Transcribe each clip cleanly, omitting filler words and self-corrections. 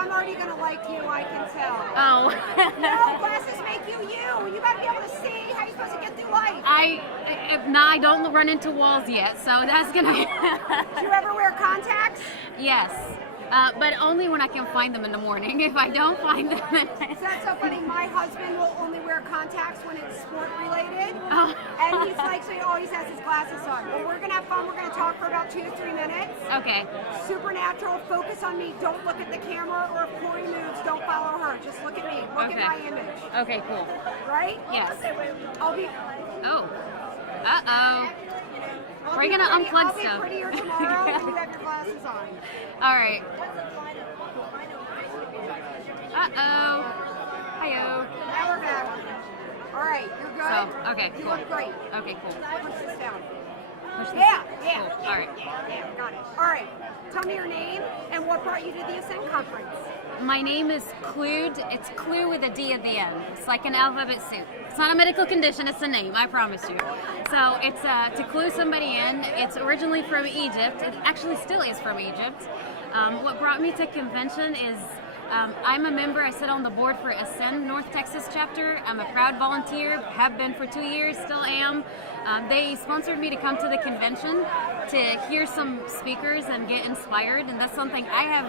I'm already going to like you, I can tell. Oh. No, glasses make you you. You got to be able to see how you're supposed to get through life. I don't run into walls yet, so that's gonna. Do you ever wear contacts? Yes. But only when I can find them in the morning. If I don't find them, So that's so funny. My husband will only wear contacts when it's sport related, Oh. and he's like, so he always has his glasses on. But we're gonna have fun. We're gonna talk for about 2 to 3 minutes. Okay. Supernatural. Focus on me. Don't look at the camera, or if Corey moves, don't follow her. Just look at me. Look Okay. at my image. Okay, cool. Right? Yes. I'll be. Oh. Uh-oh. I'll We're be gonna pretty- unplug I'll be stuff. prettier tomorrow when you have your glasses on. All right. Uh-oh. Hiyo. Now we're back. All right, you're good. So, okay, You cool. look great. Okay, cool. Push this down. Push this. Yeah, yeah. Cool. All right. Yeah, got it. All right. Tell me your name and what brought you to the Ascend Conference. My name is Khlood. It's Clue with a D at the end. It's like an alphabet soup. It's not a medical condition, it's a name, I promise you. So it's to clue somebody in. It's originally from Egypt. It actually still is from Egypt. What brought me to convention is I'm a member. I sit on the board for Ascend North Texas chapter. I'm a proud volunteer, have been for 2 years, still am. They sponsored me to come to the convention to hear some speakers and get inspired, and that's something I have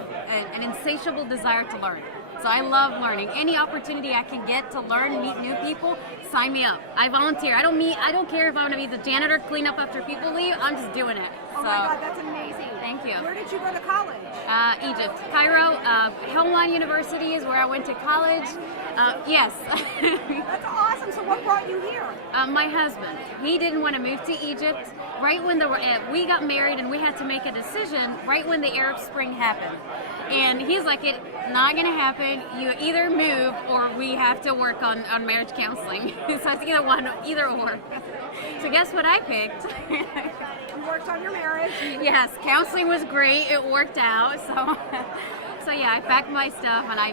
an insatiable desire to learn. So I love learning. Any opportunity I can get to learn, meet new people, sign me up. I volunteer. I don't care if I want to be the janitor, clean up after people leave. I'm just doing it. Oh my God, that's amazing. Thank you. Where did you go to college? Egypt, Cairo, Helwan University is where I went to college. Yes. That's awesome. So what brought you here? My husband, he didn't want to move to Egypt. Right when we got married and we had to make a decision, right when the Arab Spring happened. And he's like, it's not going to happen. You either move or we have to work on marriage counseling. So it's either or. So guess what I picked? You worked on your marriage. Yes, counseling was great. It worked out. So yeah, I packed my stuff and I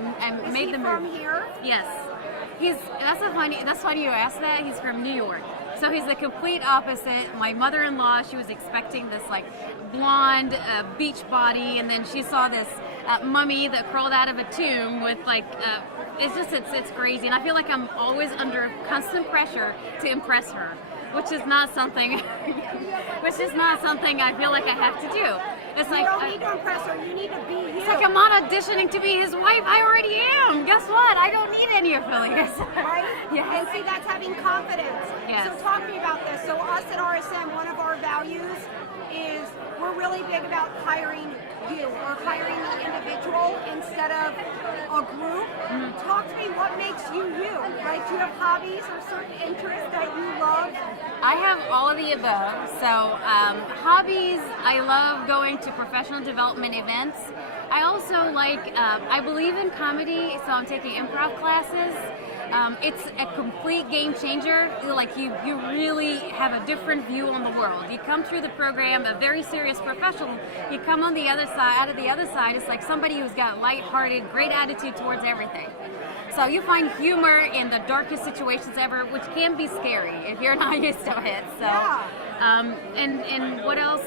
made the move. From here? Yes. That's funny you asked that. He's from New York. So he's the complete opposite. My mother-in-law, she was expecting this like blonde beach body, and then she saw this mummy that crawled out of a tomb with like it's crazy. And I feel like I'm always under constant pressure to impress her, which is not something I feel like I have to do. It's like you don't need to impress her. You need to be you. It's like I'm not auditioning to be his wife. I already am. Guess what? I don't need any affiliates. Right? Yes. And see, that's having confidence. Yes. So talk to me about this. So us at RSM, one of our values is we're really big about hiring you or hiring the individual instead of a group. Mm-hmm. Talk to me, what makes you you, right? Do you have hobbies or certain interests that you love? I have all of the above. So hobbies, I love going to professional development events. I also I believe in comedy, so I'm taking improv classes. It's a complete game changer. Like you really have a different view on the world. You come through the program, a very serious professional. You come on the other side. Out of the other side, it's like somebody who's got lighthearted, great attitude towards everything. So you find humor in the darkest situations ever, which can be scary if you're not used to it. So, Yeah. And what else?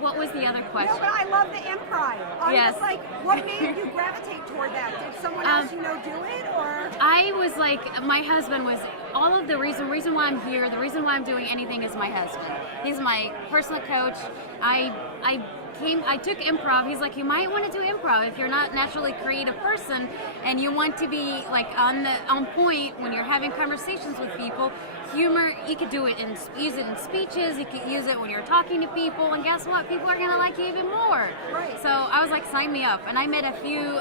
What was the other question? No, but I love the improv. I'm Yes. just like, what made you gravitate toward that? Did someone else you know do it, or? I was like, my husband was all of the reason why I'm here, the reason why I'm doing anything is my husband. He's my personal coach. I took improv. He's like, you might want to do improv if you're not naturally a creative person and you want to be like on point when you're having conversations with people. Humor, you could do it use it in speeches. You could use it when you're talking to people, and guess what? People are gonna like you even more. Right. So I was like, sign me up, and I met a few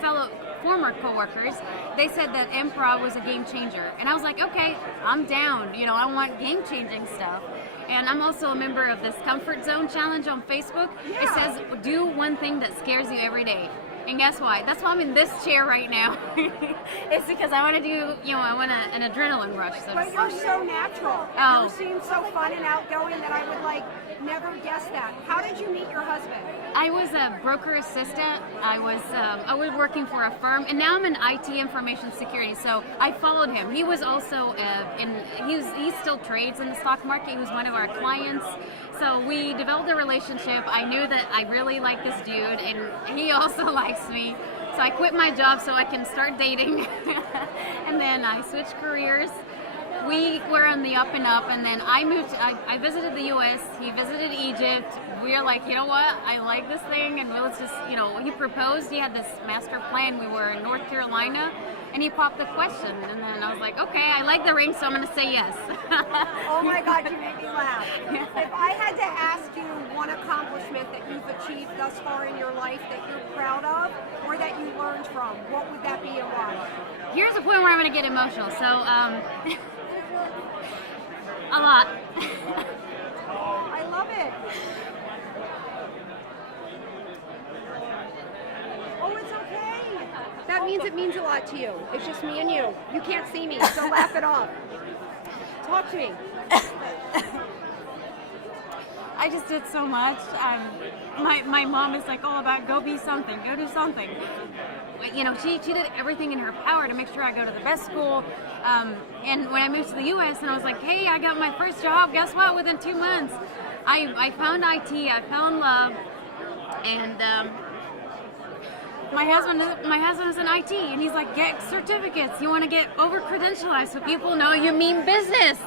fellow former coworkers. They said that improv was a game changer, and I was like, okay, I'm down. I want game changing stuff. And I'm also a member of this Comfort Zone Challenge on Facebook. Yeah. It says, do one thing that scares you every day. And guess what? That's why I'm in this chair right now. It's because I want to do, I want an adrenaline rush. But you're so natural. Oh. You seem so fun and outgoing that I would never guess that. How did you meet your husband? I was a broker assistant. I was working for a firm, and now I'm in IT information security. So I followed him. He was also he still trades in the stock market. He was one of our clients. So we developed a relationship. I knew that I really like this dude, and he also likes me. So I quit my job so I can start dating. And then I switched careers. We were on the up and up, and then I moved. I visited the U.S. He visited Egypt. We were like, you know what? I like this thing, and let's just, he proposed. He had this master plan. We were in North Carolina, and he popped the question, and then I was like, okay, I like the ring, so I'm gonna say yes. Oh my God, you make me laugh. If I had to ask you one accomplishment that you've achieved thus far in your life that you're proud of, or that you learned from, what would that be and why? Here's a point where I'm gonna get emotional. So, a lot. I love it. Oh, it's okay. That means it means a lot to you. It's just me and you. You can't see me, so laugh it off. Talk to me. I just did so much. My mom is like all about go be something, go do something. She did everything in her power to make sure I go to the best school. And when I moved to the U.S. and I was like, hey, I got my first job. Guess what? Within 2 months, I found IT. I found love, and my husband is in IT, and he's like, get certificates. You want to get over credentialized so people know you mean business.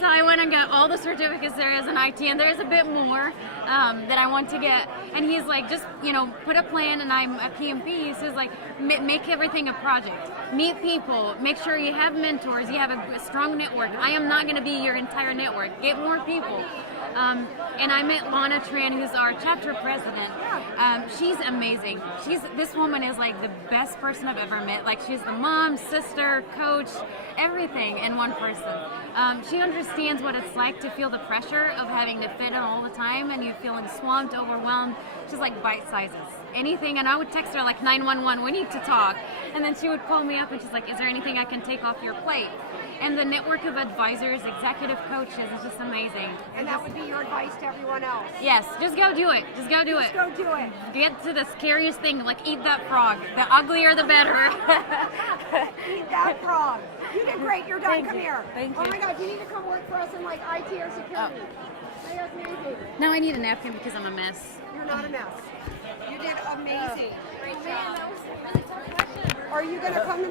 So I went and got all the certificates there is in IT, and there's a bit more that I want to get. And he's like, just put a plan, and I'm a PMP. He says like, make everything a project. Meet people. Make sure you have mentors. You have a strong network. I am not going to be your entire network. Get more people. And I met Lana Tran, who's our chapter president. She's amazing. This woman is like the best person I've ever met. Like, she's the mom, sister, coach, everything in one person. She understands what it's like to feel the pressure of having to fit in all the time, and you feeling swamped, overwhelmed. She's like bite sizes. Anything, and I would text her like 911, we need to talk. And then she would call me up and she's like, is there anything I can take off your plate? And the network of advisors, executive coaches is just amazing. And that would be your advice to everyone else? Yes, just go do it. Just go do it. Just go do it. Get to the scariest thing, like eat that frog. The uglier the better. Eat that frog. You did great. You're done. Thank Come you. here. Thank Oh you. my God, you need to come work for us in like IT or security. That's amazing. Now I need a napkin because I'm a mess. You're not a mess. You did amazing. Great job. That was a really tough question. Are you going to come tomorrow?